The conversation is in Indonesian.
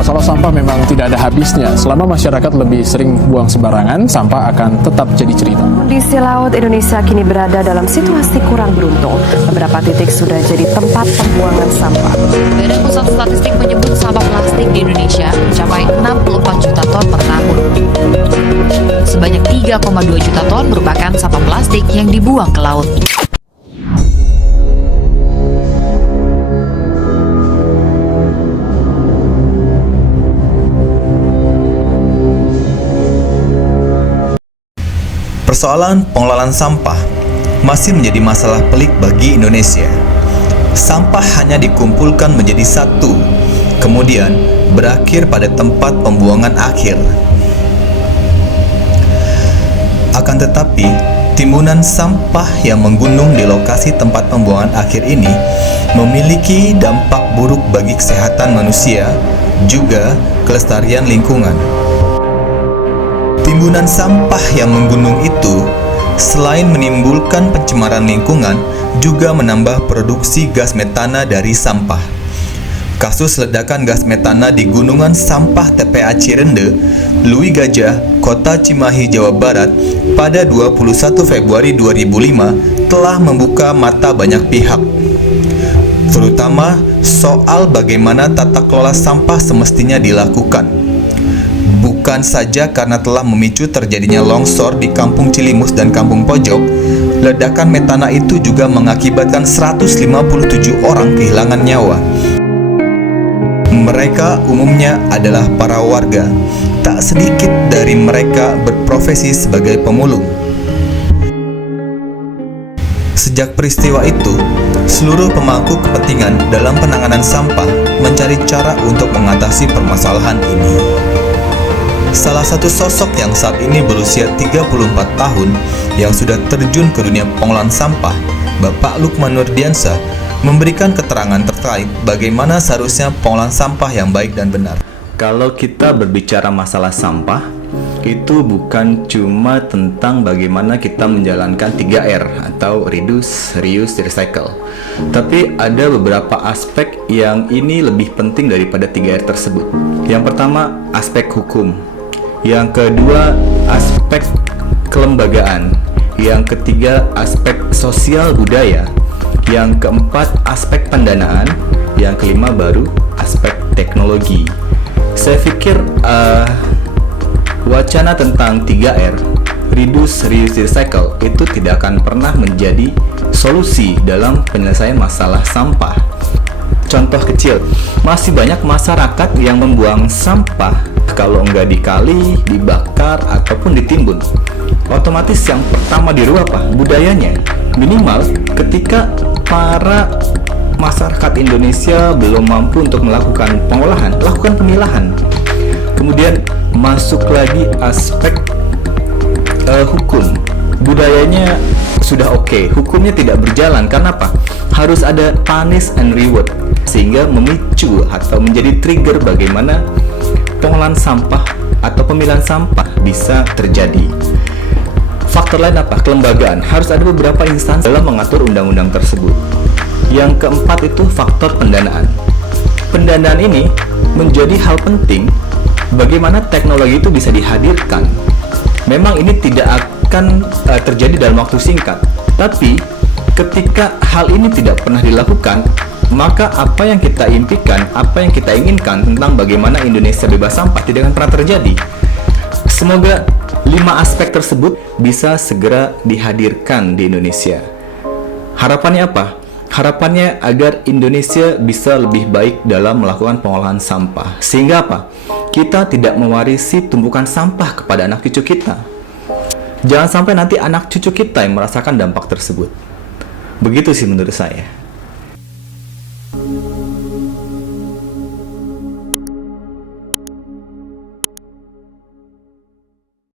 Masalah sampah memang tidak ada habisnya. Selama masyarakat lebih sering buang sembarangan, sampah akan tetap jadi cerita. Kondisi laut Indonesia kini berada dalam situasi kurang beruntung. Beberapa titik sudah jadi tempat pembuangan sampah. Badan Pusat Statistik menyebut sampah plastik di Indonesia mencapai 64 juta ton per tahun. Sebanyak 3,2 juta ton merupakan sampah plastik yang dibuang ke laut. Persoalan pengelolaan sampah masih menjadi masalah pelik bagi Indonesia. Sampah hanya dikumpulkan menjadi satu, kemudian berakhir pada tempat pembuangan akhir. Akan tetapi, timbunan sampah yang menggunung di lokasi tempat pembuangan akhir ini memiliki dampak buruk bagi kesehatan manusia, juga kelestarian lingkungan. Timbunan sampah yang menggunung itu selain menimbulkan pencemaran lingkungan, juga menambah produksi gas metana dari sampah. Kasus ledakan gas metana di gunungan sampah TPA Cirende, Lui Gajah, Kota Cimahi, Jawa Barat pada 21 Februari 2005 telah membuka mata banyak pihak, terutama soal bagaimana tata kelola sampah semestinya dilakukan. Bukan saja karena telah memicu terjadinya longsor di Kampung Cilimus dan Kampung Pojok, ledakan metana itu juga mengakibatkan 157 orang kehilangan nyawa. Mereka umumnya adalah para warga. Tak sedikit dari mereka berprofesi sebagai pemulung. Sejak peristiwa itu, seluruh pemangku kepentingan dalam penanganan sampah mencari cara untuk mengatasi permasalahan ini. Salah satu sosok yang saat ini berusia 34 tahun yang sudah terjun ke dunia pengolahan sampah, Bapak Lukman Nurdiansyah, memberikan keterangan terkait bagaimana seharusnya pengolahan sampah yang baik dan benar. Kalau kita berbicara masalah sampah, itu bukan cuma tentang bagaimana kita menjalankan 3R atau Reduce, Reuse, Recycle. Tapi ada beberapa aspek yang ini lebih penting daripada 3R tersebut. Yang pertama, aspek hukum. Yang kedua, aspek kelembagaan. Yang ketiga, aspek sosial budaya. Yang keempat, aspek pendanaan. Yang kelima baru aspek teknologi. Saya pikir wacana tentang 3R, Reduce, Reuse, Recycle, itu tidak akan pernah menjadi solusi dalam penyelesaian masalah sampah. Contoh kecil, masih banyak masyarakat yang membuang sampah kalau nggak dikali, dibakar, ataupun ditimbun. Otomatis yang pertama dirubah apa? Budayanya. Minimal ketika para masyarakat Indonesia belum mampu untuk melakukan pengolahan, lakukan pemilahan. Kemudian masuk lagi aspek hukum. Budayanya sudah oke, hukumnya tidak berjalan. Karena apa? Harus ada punish and reward, sehingga memicu atau menjadi trigger bagaimana pengolahan sampah atau pemilahan sampah bisa terjadi. Faktor lain apa? Kelembagaan. Harus ada beberapa instansi dalam mengatur undang-undang tersebut. Yang keempat itu faktor pendanaan. Pendanaan ini menjadi hal penting bagaimana teknologi itu bisa dihadirkan. Memang ini tidak akan terjadi dalam waktu singkat, tapi ketika hal ini tidak pernah dilakukan, maka apa yang kita impikan, apa yang kita inginkan tentang bagaimana Indonesia bebas sampah tidak akan pernah terjadi. Semoga 5 aspek tersebut bisa segera dihadirkan di Indonesia. Harapannya apa? Harapannya agar Indonesia bisa lebih baik dalam melakukan pengolahan sampah. Sehingga apa? Kita tidak mewarisi tumpukan sampah kepada anak cucu kita. Jangan sampai nanti anak cucu kita yang merasakan dampak tersebut. Begitu sih menurut saya.